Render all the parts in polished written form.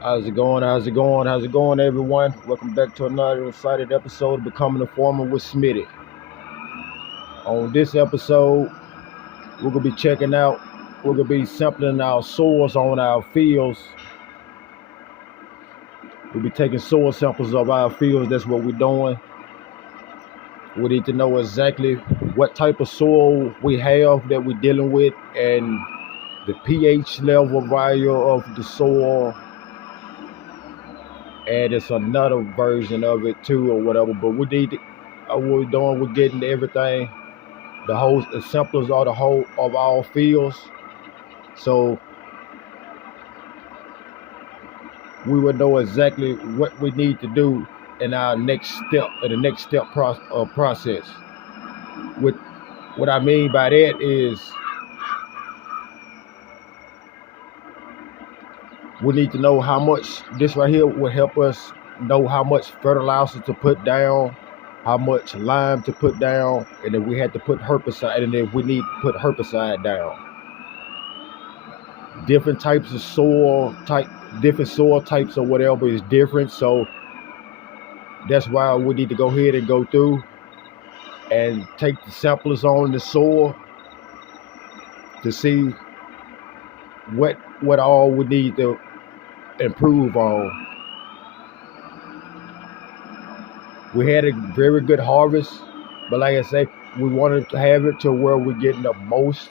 How's it going? How's it going? How's it going, everyone? Welcome back to another excited episode of Becoming a Farmer with Smitty. On this episode, we're gonna be checking out. We're gonna be sampling our soils on our fields. We'll be taking soil samples of our fields. That's what we're doing. We need to know exactly what type of soil we have that we're dealing with, and the pH level value of the soil. And it's another version of it too, or whatever. But we need to, what we're doing. We're getting everything, the samplers are the whole of all fields. So we would know exactly what we need to do in our next step, in the next step process. With what I mean by that is we need to know how much this right here will help us know how much fertilizer to put down, how much lime to put down, and if we had to put herbicide, and if we need to put herbicide down. Different types of soil type, different soil types or whatever is different. So that's why we need to go ahead and go through and take the samplers on the soil to see what all we need to improve on. We had a very good harvest, but like I say, we wanted to have it to where we're getting the most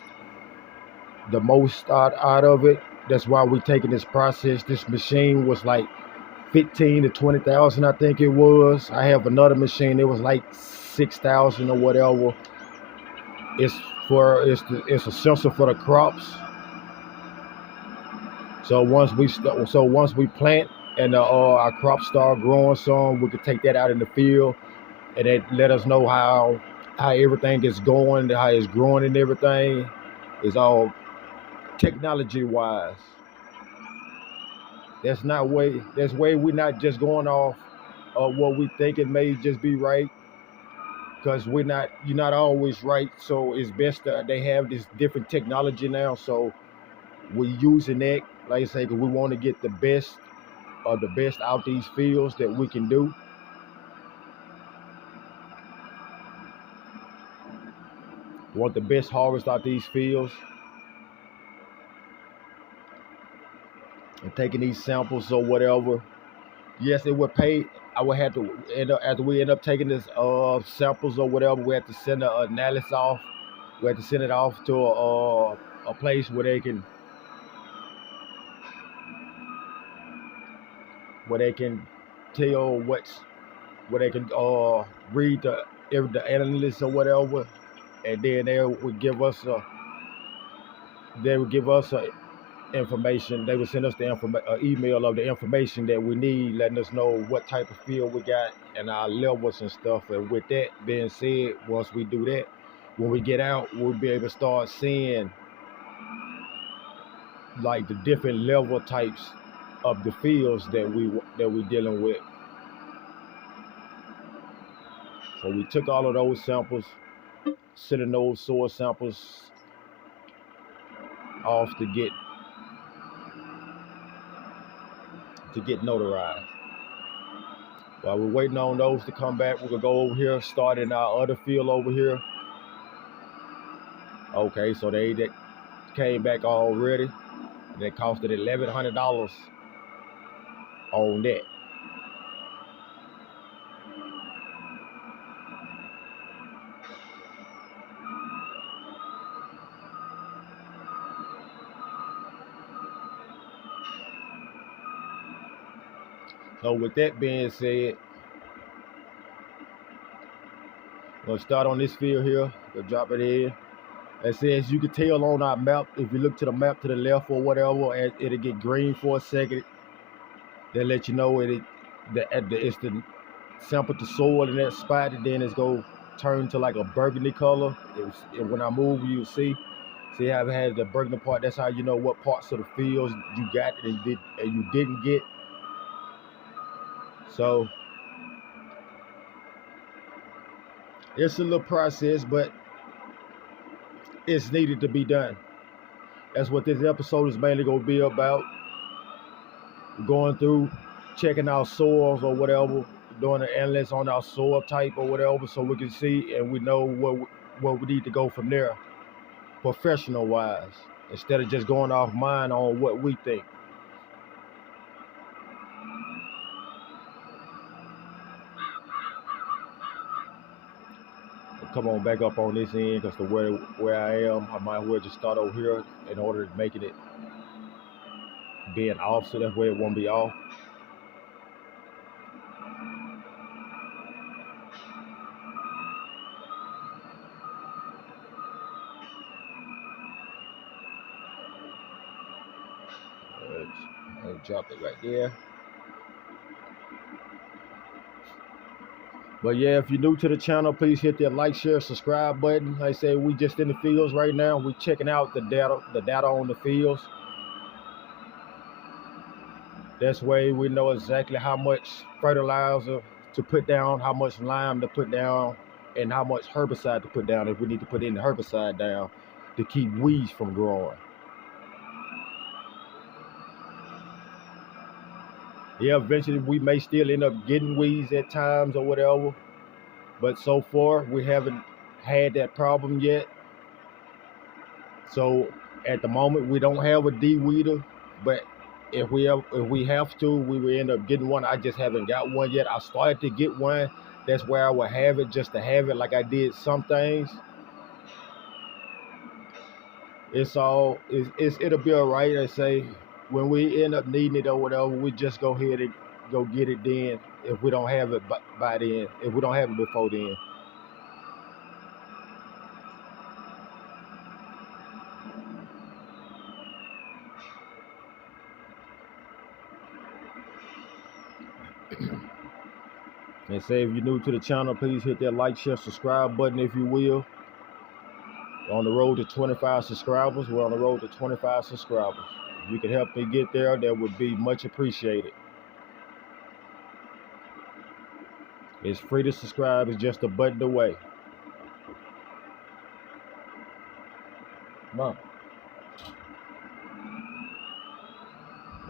out of it. That's why we're taking this process. This machine was like 15 to 20,000, I think it was. I have another machine. It was like 6,000 or whatever. It's a sensor for the crops. So once we plant and our crops start growing some, we could take that out in the field, and it let us know how everything is going, how it's growing, and everything is all technology wise. That's way we're not just going off of what we think it may just be right, because you're not always right. So it's best that they have this different technology now. So we're using that, like I say, because we want to get the best of the best out these fields that we can do. We want the best harvest out these fields, and taking these samples or whatever. Yes, it would pay. I would have to end up after we end up taking this samples or whatever. We have to send the analysis off. We have to send it off to a place where they can tell where they can read the analysis or whatever, and then they would give us a information. They would send us the email of the information that we need, letting us know what type of field we got and our levels and stuff. And with that being said, once we do that, when we get out, we'll be able to start seeing like the different level types of the fields that we dealing with. So we took all of those samples, sending those soil samples off to get notarized. While we're waiting on those to come back, we're gonna go over here, start in our other field over here. Okay, so that came back already. That costed $1,100 on that. So with that being said, I'm gonna start on this field here. Gonna drop it in. It says you can tell on our map, if you look to the map to the left or whatever, it'll get green for a second. They let you know it's the sample to soil in that spot, and then it's go turn to like a burgundy color. When I move, you see how it has the burgundy part. That's how you know what parts of the fields you got and you didn't get. So it's a little process, but it's needed to be done. That's what this episode is mainly gonna be about. going through, checking our soils or whatever, doing an analysis on our soil type or whatever, so we can see and we know what we need to go from there, professional wise, instead of just going off mine on what we think. Come on back up on this end because the where I am, I might as well just start over here in order to make it being off, so that way it won't be off. Let's drop it right there. But yeah, if you're new to the channel, please hit that like, share, subscribe button. Like I say, we just in the fields right now. We checking out the data on the fields. This way we know exactly how much fertilizer to put down, how much lime to put down, and how much herbicide to put down if we need to put any herbicide down to keep weeds from growing. Yeah, eventually we may still end up getting weeds at times or whatever, but so far we haven't had that problem yet. So at the moment we don't have a de-weeder, but if we have to, we will end up getting one. I just haven't got one yet. I started to get one. That's where I will have it, just to have it, like I did some things. It'll be all right. I say when we end up needing it or whatever, we just go ahead and go get it then. If we don't have it by then, if we don't have it before then. And say if you're new to the channel, please hit that like, share, subscribe button if you will. We're on the road to 25 subscribers. We're on the road to 25 subscribers. If you can help me get there, that would be much appreciated. It's free to subscribe. It's just a button away. Come on.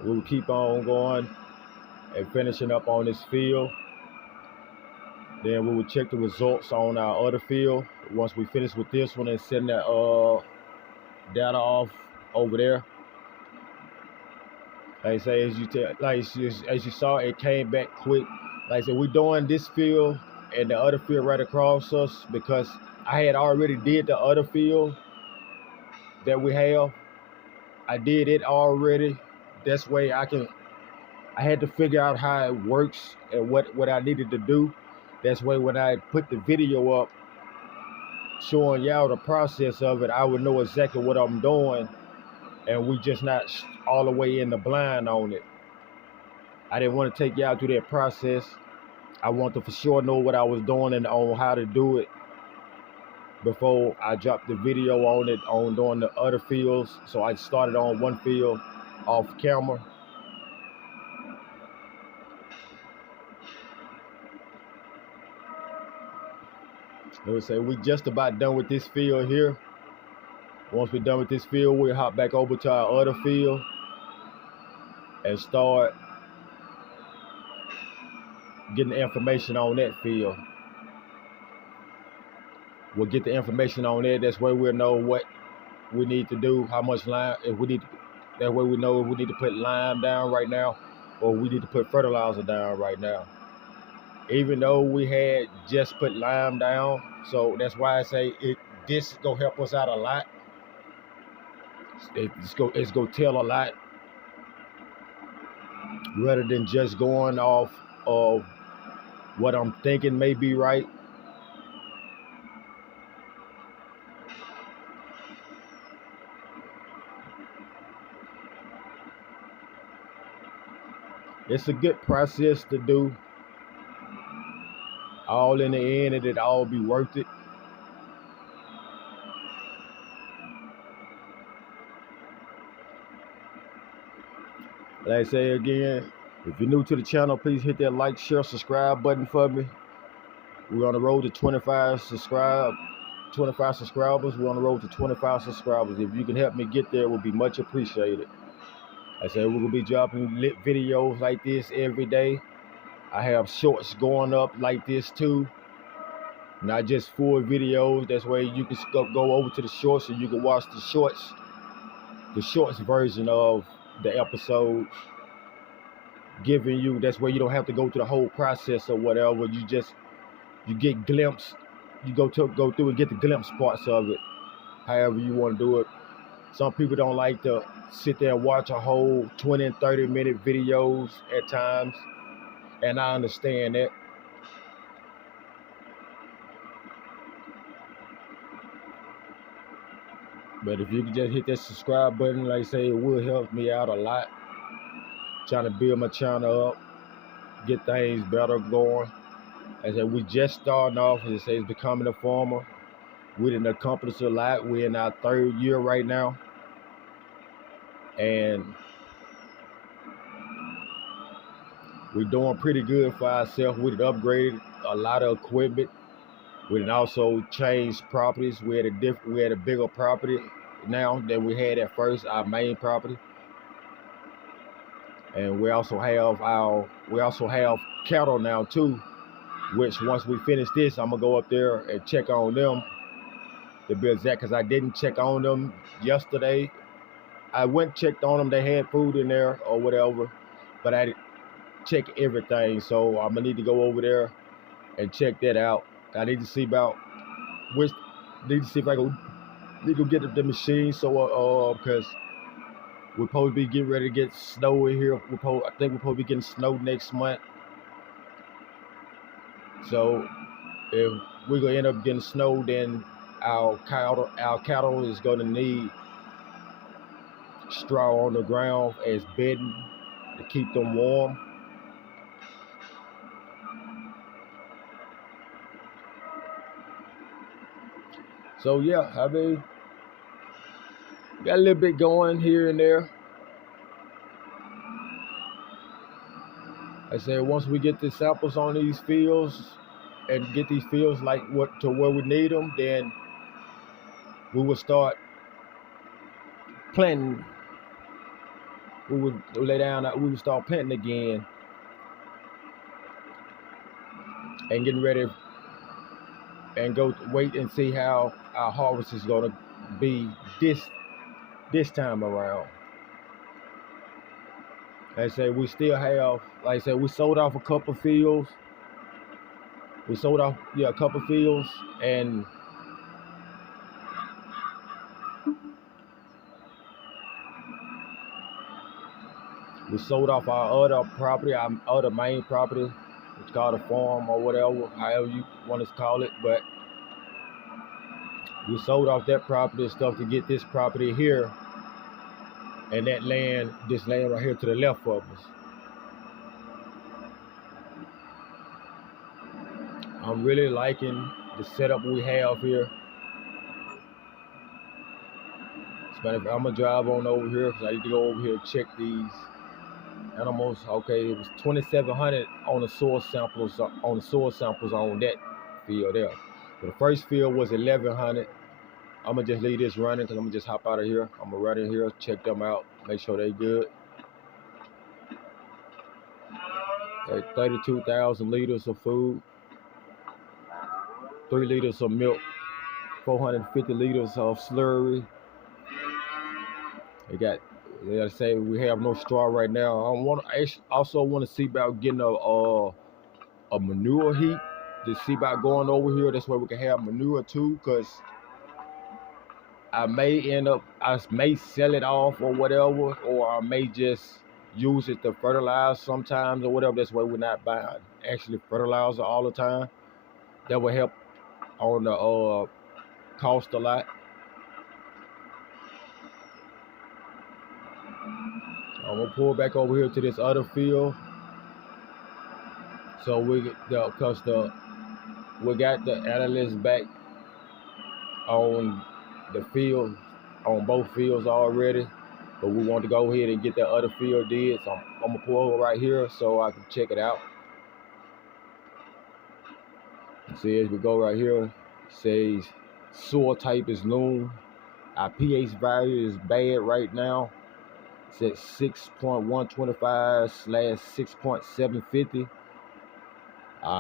We will keep on going and finishing up on this field. Then we will check the results on our other field once we finish with this one and send that data off over there. Like I say, as you saw, it came back quick. Like I said, we're doing this field and the other field right across us because I had already did the other field that we have. I did it already. This way I had to figure out how it works and what I needed to do. That's way when I put the video up showing y'all the process of it, I would know exactly what I'm doing, and we just not all the way in the blind on it. I didn't want to take y'all through that process. I want to for sure know what I was doing and on how to do it before I dropped the video on it on doing the other fields. So I started on one field off camera. Let's say we just about done with this field here. Once we're done with this field, we'll hop back over to our other field and start getting the information on that field. We'll get the information on there. That's where we'll know what we need to do, how much lime, if we need to, that way we know if we need to put lime down right now or we need to put fertilizer down right now. Even though we had just put lime down, so that's why I say this is gonna help us out a lot. It's gonna tell a lot rather than just going off of what I'm thinking may be right. It's a good process to do. All in the end, it'll all be worth it. Like I say again, if you're new to the channel, please hit that like, share, subscribe button for me. We're on the road to 25 subscribers. We're on the road to 25 subscribers. If you can help me get there, it would be much appreciated. I said we're gonna be dropping lit videos like this every day. I have shorts going up like this too, not just full videos. That's where you can go over to the shorts and you can watch the shorts version of the episodes, giving you. That's where you don't have to go through the whole process or whatever. You get glimpse. You go through and get the glimpse parts of it. However you want to do it. Some people don't like to sit there and watch a whole 20 and 30-minute videos at times, and I understand that. But if you could just hit that subscribe button, like I say, it will help me out a lot. Trying to build my channel up, get things better going. As I said, we just starting off. As I say, it's becoming a farmer. We didn't accomplish a lot. We're in our 3rd year right now. And we're doing pretty good for ourselves. We done upgraded a lot of equipment. We done also changed properties. We had a bigger property now than we had at first, our main property. And we also have cattle now too, which once we finish this, I'm gonna go up there and check on them to be exact, because I didn't check on them yesterday. I went and checked on them. They had food in there or whatever, but I didn't check everything. So I'm gonna need to go over there and check that out. I need to see if I need to get the machine. So because we're supposed to be getting ready to get snow in here. I think we're supposed to be getting snow next month. So if we're gonna end up getting snow, then our cattle is gonna need straw on the ground as bedding to keep them warm. So yeah, I mean, got a little bit going here and there. I said once we get the samples on these fields and get these fields like to where we need them, then we will start planting. We would start planting again and getting ready and go wait and see how our harvest is gonna be this time around. Like I say, we still have, like I said, we sold off a couple fields. We sold off, a couple fields, and we sold off our other property, our other main property. It's called a farm or whatever, however you want to call it. But we sold off that property and stuff to get this property here and this land right here to the left of us. I'm really liking the setup we have here. I'm gonna drive on over here because I need to go over here and check these animals. Okay, it was 2,700 on the soil samples on that field there. So the first field was 1,100. I'm gonna just leave this running because I'm gonna just hop out of here. I'm gonna run in here, check them out, make sure they good. 32,000 liters of food, 3 liters of milk, 450 liters of slurry. They say we have no straw right now. I also want to see about getting a manure heap to see about going over here. That's where we can have manure too, because I may sell it off or whatever, or I may just use it to fertilize sometimes or whatever. That's why we're not buying actually fertilizer all the time. That will help on the cost a lot. I'm gonna pull back over here to this other field. So we got the analysts back on the field, on both fields already, but we want to go ahead and get that other field did. So I'm gonna pull over right here so I can check it out. See, as we go right here, it says soil type is loam. Our pH value is bad right now. It's at 6.125/6.750.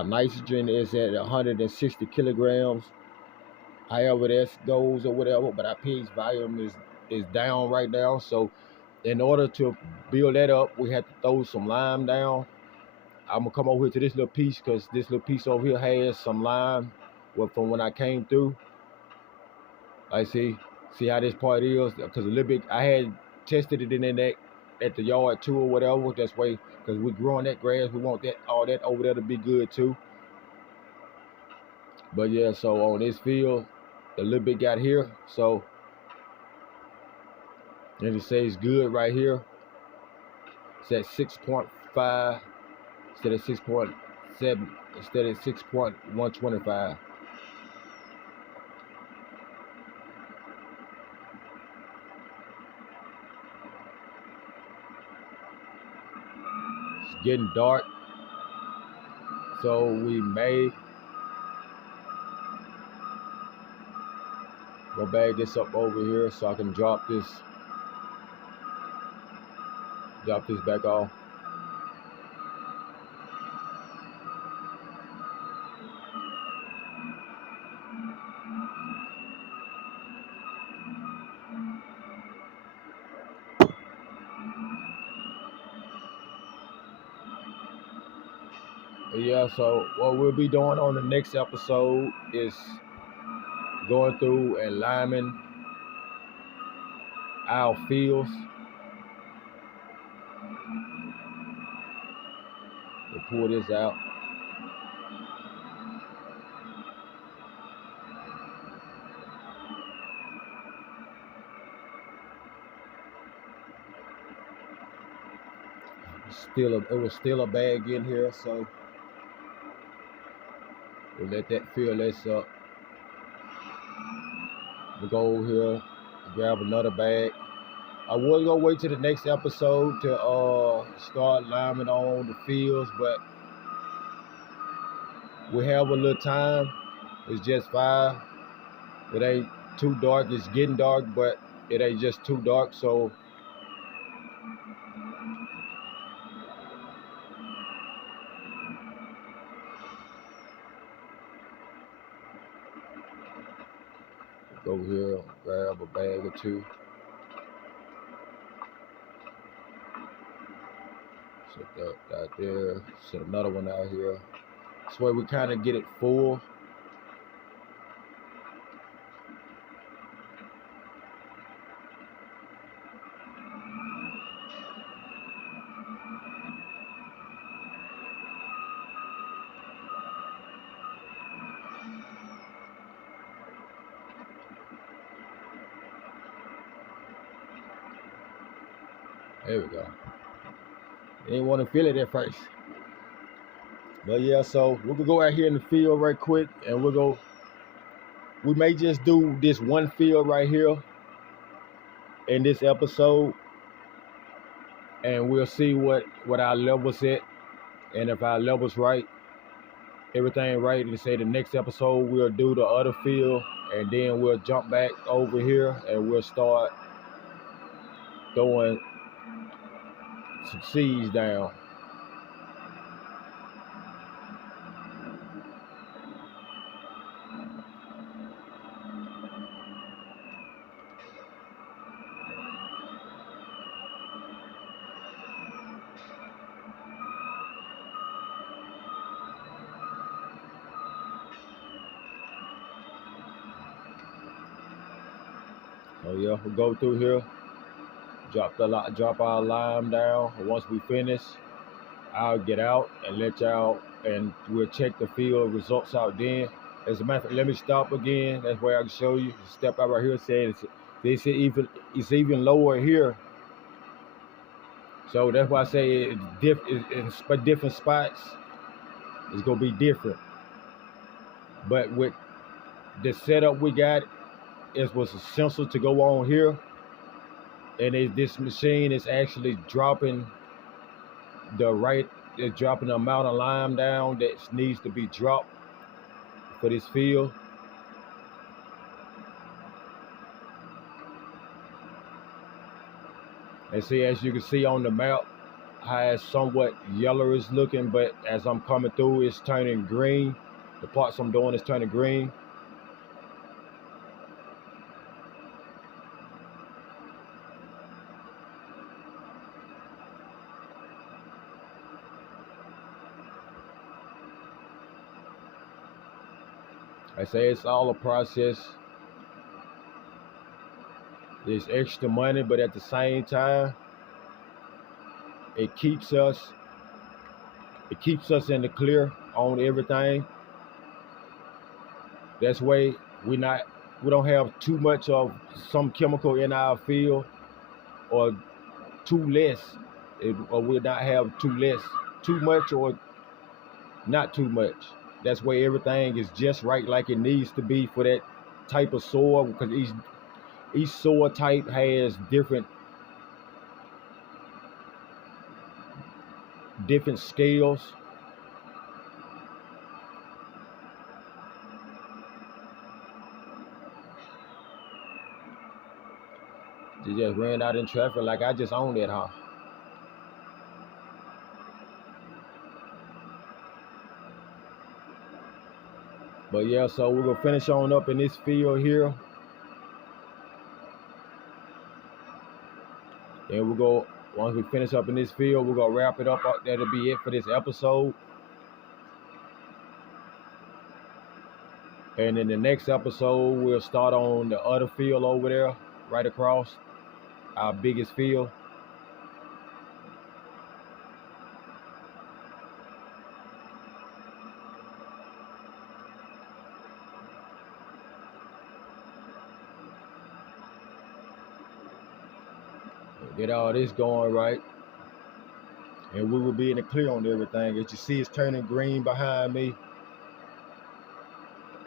Nitrogen is at 160 kilograms. However that goes or whatever, but our pH volume is down right now. So in order to build that up, we had to throw some lime down. I'm gonna come over here to this little piece because this little piece over here has some lime from when I came through. I see how this part is, because a little bit I had tested it in that at the yard too or whatever. That's way, because we're growing that grass, we want that all that over there to be good too. But yeah, so on this field, a little bit got here, so and it says good right here. It's at 6.5 instead of 6.7 instead of 6.125. It's getting dark, so we may go bag this up over here so I can drop this back off. Yeah, so what we'll be doing on the next episode is going through and liming our fields. We'll pull this out. It was still a bag in here, so we'll let that fill this up. We'll go over here, grab another bag. I was gonna wait till the next episode to start liming on the fields, but we have a little time. It's just 5. It ain't too dark. It's getting dark, but it ain't just too dark. So go here, grab a bag or two. Set that out there. Set another one out here. This way we kind of get it full. There we go. Didn't want to feel it at first. But yeah, so we can go out here in the field right quick, and we may just do this one field right here in this episode, and we'll see what our level's at, and if our level's right, everything right, and say the next episode we'll do the other field, and then we'll jump back over here and we'll start throwing some seeds down. So yeah, we'll go through here, drop our lime down. And once we finish, I'll get out and let y'all, and we'll check the field results out then. As a matter of fact, let me stop again. That's where I can show you. Step out right here, saying it's even lower here. So that's why I say in different spots, it's gonna be different. But with the setup we got, it was essential to go on here, and this machine is actually dropping the amount of lime down that needs to be dropped for this field. And see, as you can see on the map, how it's somewhat yellowish looking, but as I'm coming through, it's turning green. The parts I'm doing is turning green. I say it's all a process. It's extra money, but at the same time, it keeps us in the clear on everything. That's way we don't have too much of some chemical in our field, or too less, or we'll not have too much or not too much. That's why everything is just right, like it needs to be for that type of soil, because each soil type has different scales. They just ran out in traffic like I just owned it, huh? But yeah, so we're gonna finish on up in this field here. And we'll go, once we finish up in this field, we're gonna wrap it up. That'll be it for this episode. And in the next episode, we'll start on the other field over there, right across our biggest field. Get all this going right, and we will be in the clear on everything. As you see, it's turning green behind me.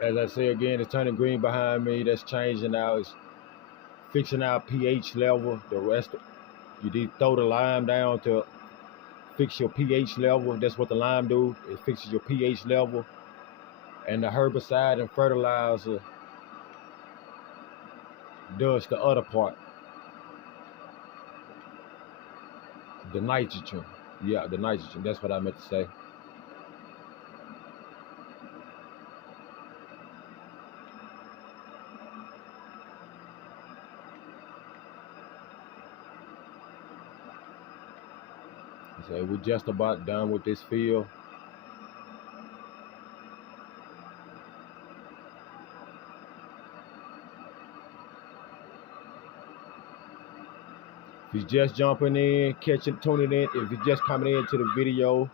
As I say again, it's turning green behind me. That's changing now. It's fixing our pH level. The rest, you need to throw the lime down to fix your pH level. That's what the lime do. It fixes your pH level. And the herbicide and fertilizer does the other part. The nitrogen. Yeah, the nitrogen. That's what I meant to say. So we're just about done with this field. If you're just jumping in, tuning in, if you're just coming into the video,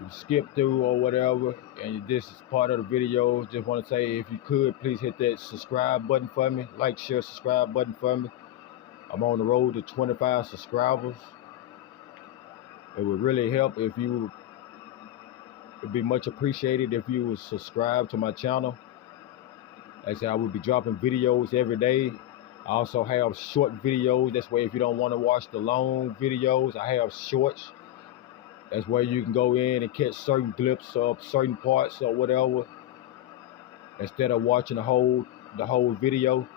you skip through or whatever, and this is part of the video, just want to say, if you could, please hit that subscribe button for me. Like, share, subscribe button for me. I'm on the road to 25 subscribers. It would really help if you, it'd be much appreciated if you would subscribe to my channel. Like I said, I will be dropping videos every day. I also have short videos. That's why if you don't want to watch the long videos, I have shorts. That's where you can go in and catch certain clips of certain parts or whatever, instead of watching the whole video.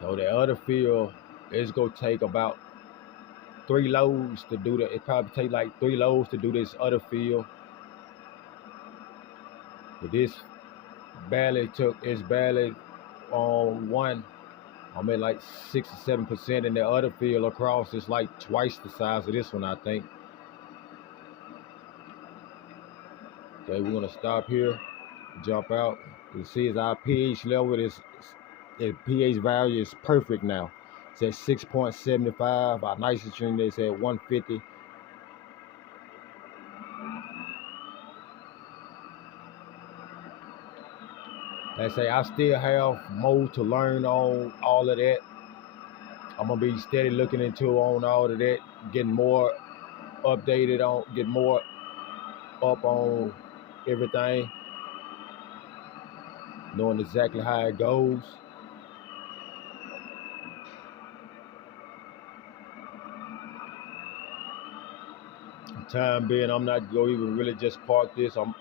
So the other field is gonna take about 3 loads to do that. It probably take like 3 loads to do this other field. But this it's barely on one. I'm at like 6 or 7%, in the other field across is like twice the size of this one, I think. Okay, we're gonna stop here, jump out. You see, as our pH level, the pH value is perfect now. It's at 6.75. Our nitrogen is at 150. Like I say, I still have more to learn on all of that. I'm gonna be steady looking into on all of that, getting more updated on, get more up on everything. knowing exactly how it goes. Time being, I'm not going to even really just park this. I'm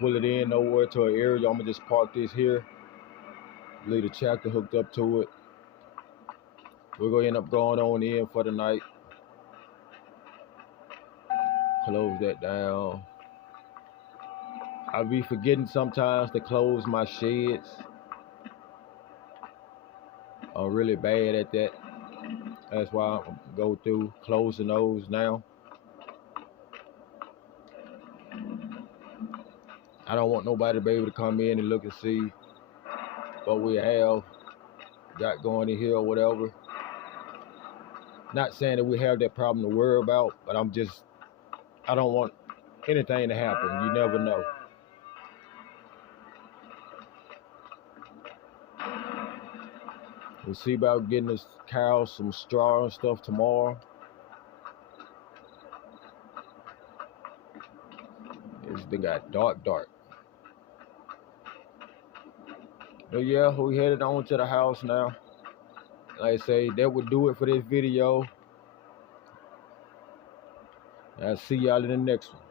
pull it in nowhere to an area. I'm going to just park this here. Leave the tractor hooked up to it. We're going to end up going on in for the night. Close that down. I'll be forgetting sometimes to close my sheds. I'm really bad at that. That's why I'm go through closing those now. I don't want nobody to be able to come in and look and see what we have got going in here or whatever. Not saying that we have that problem to worry about, but I don't want anything to happen. You never know. We'll see about getting this cow some straw and stuff tomorrow. This thing got dark. But yeah, we headed on to the house now. Like I say, that would do it for this video. I'll see y'all in the next one.